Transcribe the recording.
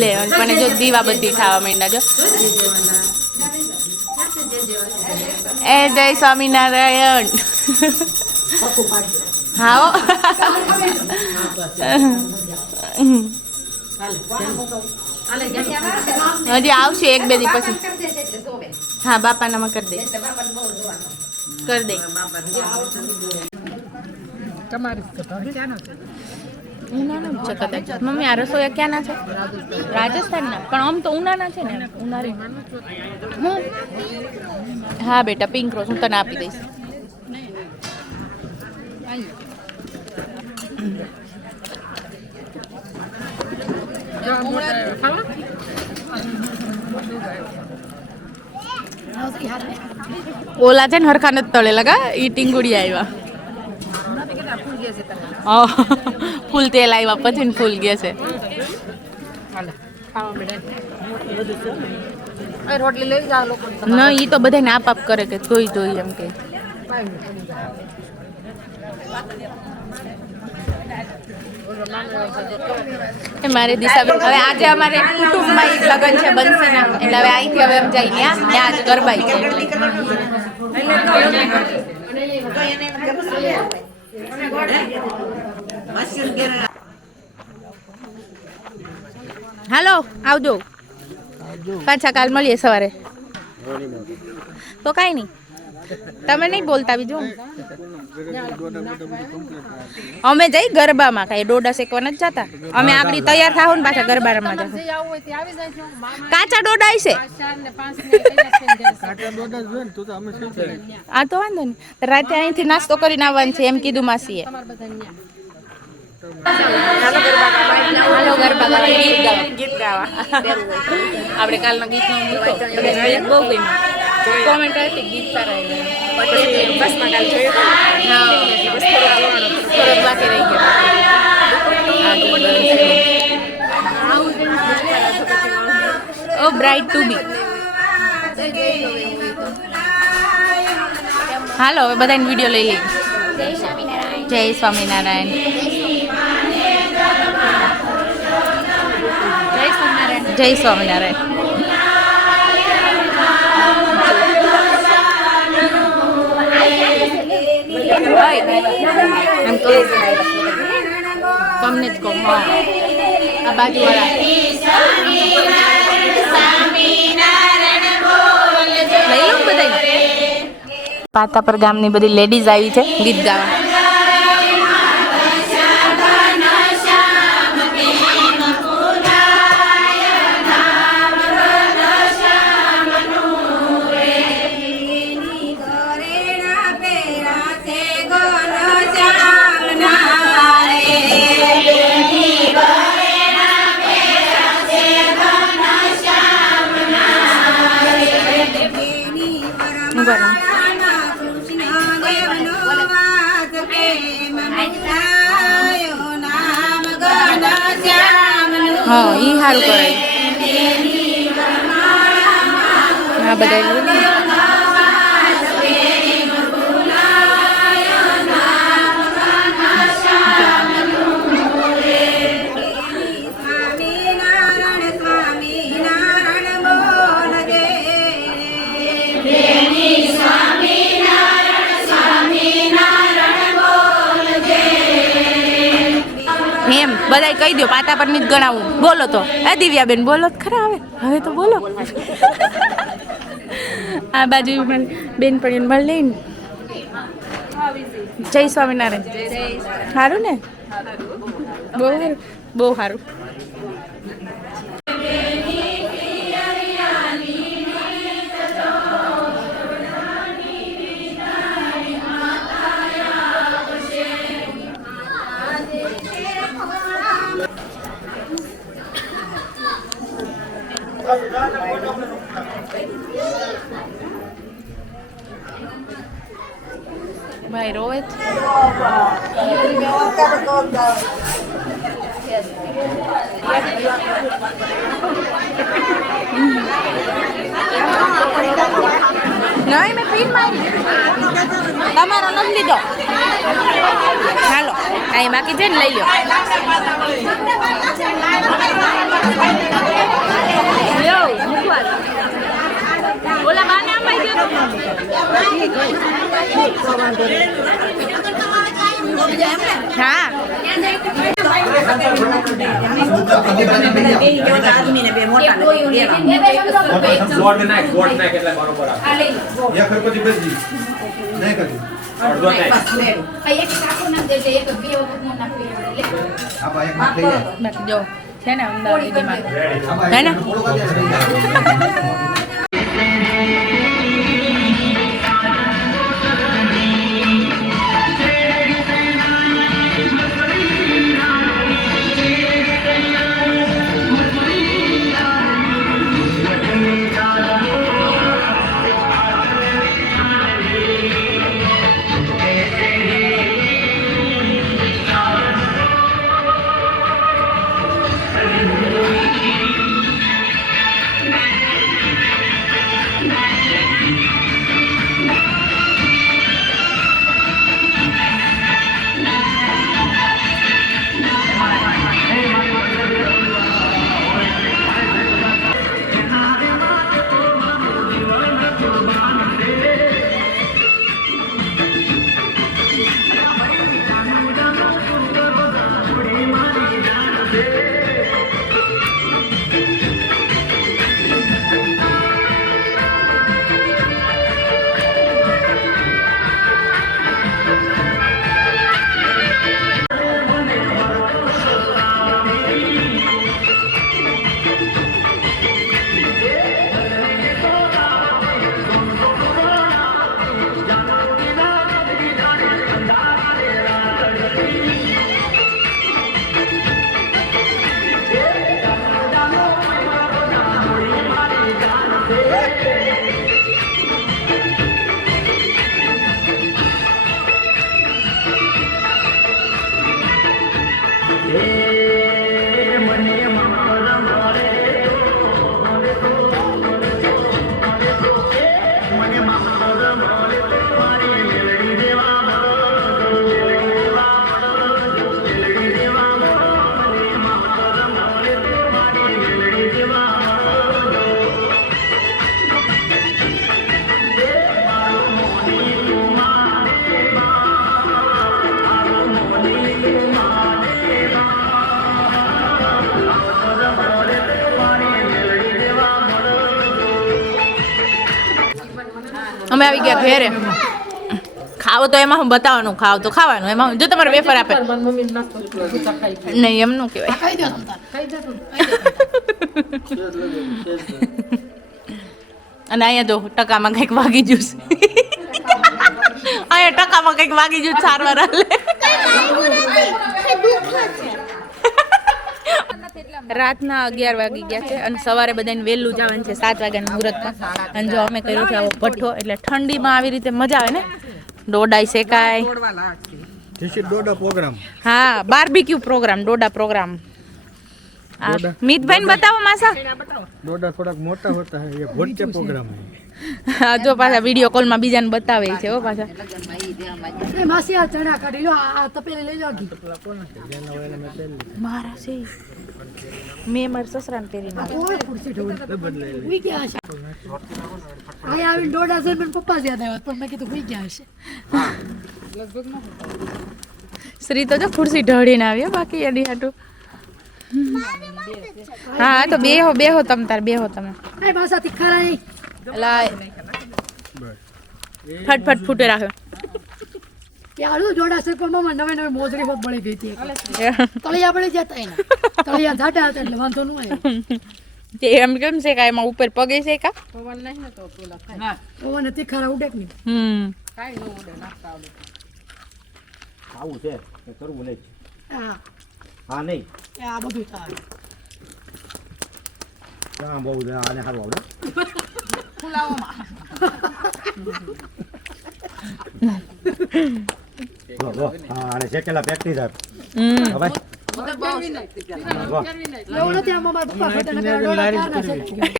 લે પણ જો દીવા બધી ખાવા માંડ્યા જો. એ જય સ્વામિનારાયણ. હા. હજી આવશે 1-2 દી પછી. હા બાપા નામાં કરી દે. કરી દે. મમ્મી આ રસોયા ક્યાં ના છે? રાજસ્થાન ના. પણ આમ તો ઉનાના છે ને. ઉનારી. હા બેટા પિંક રોઝ હું તને આપી દઈશ. ઓલા છે ને હરખા નથી તળેલા કા ઈ ટીંગુડી આવ્યા. ફૂલ તેલ આવ્યા પછી ને ફૂલ ગયા છે. ના ઈ તો બધાને આપ કરે કે જોઈ એમ કે. મારે દિશા હવે આજે અમારે કુટુંબમાં એક લગ્ન છે બંસીના એટલે હવે અહીંથી હવે એમ જાય ત્યાં આજ ગરબાઈ છે. હાલો આવજો પાછા કાલ મળીએ સવારે. તો કાંઈ નહીં તમે નહીં બોલતા બીજું. અમે જઈ ગરબામાં કઈ ડોડા શેકવા નથી જતા. અમે આગળ તૈયાર થાવ ને પાછા ગરબા રમવા જાવ. કાચા ડોડા છે આ તો વાંધો નહીં. રાતે અહીંથી નાસ્તો કરીને આવવાનું છે એમ કીધું માસીએ. હાલો ગરબા ગીત ગાવા. આપણે કાલના ગીતનો બહુ ગમ્યું. કોમેન્ટ હતી ગીત સારા બસમાં કાલ જોયું. હા થોડોક બાકી રહી ગયો. ઓ બ્રાઇડ ટુ બી. હાલો હવે બધાને વિડીયો લઈ લઈએ. જય સ્વામિનારાયણ. જય સ્વામિનારાયણ. એમ તો તમને જ કહું. હા આ બાજુ વાળા લઈ લો બધા. પાતાપર ગામની બધી લેડીઝ આવી છે ગીત ગાવા. હા ઈ સારું કરે. હા બધા એમ બધાય કહી દો પાતા પર નહીં ગણાવું. બોલો તો દિવ્યાબેન બોલો તો ખરા. હવે તો બોલો. આ બાજુ બેન પણ મળી લઈને. જય સ્વામિનારાયણ. સારું ને બહુ સારું બહુ સારું. ભાઈ રોવે નહીં મેં પીન મારી. તમારો નથી લીધો હાલો અહીં બાકી છે ને લઈ લ્યો ઓલા બાને આમાં ગયો હા જો છે ને અમદાવાદ હે ને અમે આવી ગયા ઘેરે ખાવ તો એમાં હું બતાવવાનું ખાવ તો ખાવાનું એમાં જો તમારે વેફર આપે નહીં એમનું કહેવાય અને અહીંયા જો ટકામાં કંઈક વાગી જ્યુસ અહીંયા ટકામાં કંઈક વાગી જ્યુસ સારવાર હાલે રાતના 11 વાગી ગયા છે અને સવારે બધાને વહેલું જવાનું છે 7 વાગ્યાના મુહૂર્તમાં અને જો અમે કર્યો છે આવો ભઠ્ઠો એટલે ઠંડીમાં આવી રીતે મજા આવે ને ડોડાઈ શેકાય डोडा प्रोग्राम હા બાર્બીક્યુ પ્રોગ્રામ ડોડા પ્રોગ્રામ મીતભાઈ बताओ मासा डोडा थोड़ा मोटा होता है ये भोटे प्रोग्राम है હા જો પાછા વિડિયો કોલ માં બીજાને બતાવે છે હો પાછા એ માસી આ ચણા કાઢી લો આ તપેલી લઈ લો આગી મારા છે મેં માર સસરાને પહેરીને ઓય ખુરશી ઢોળી ઉઈ ગયા છે આ આવીને ડોડા છે પણ પપ્પા જ યાદ આવ્યા પણ મેં કીધું ઉઈ ગયા છે શ્રી તો જો ખુરશી ઢળીને આવ્યો બાકી એની હાટું હા તો બેહો તમ તાર બેહો તમે એ માસા તીખારા નહીં લાય ફટફટ ફૂટે રાખે કે આલુ જોડા છે પણ મમ્મા નવે મોજરી બહુ બળી ગઈ હતી તળિયા બળી જતા એના તળિયા જાડા હતા એટલે વાંધો ન આવ્યો તે એમ કેમ છે કાય એમાં ઉપર પગે છે કા પવન નહીં ને તો પેલા થાય પવન તીખારા ઉડે કે નહીં કાઈ ન ઉડે નાખતા આવડે આવું છે કે કરવું નહીં હા હા નહીં આ બધું થાય હા બહુ આને સારું આવડે હા આને શેકેલા પ્રેક્ટિસ આપ હવે એવું નથી આમાં મારા પપ્પા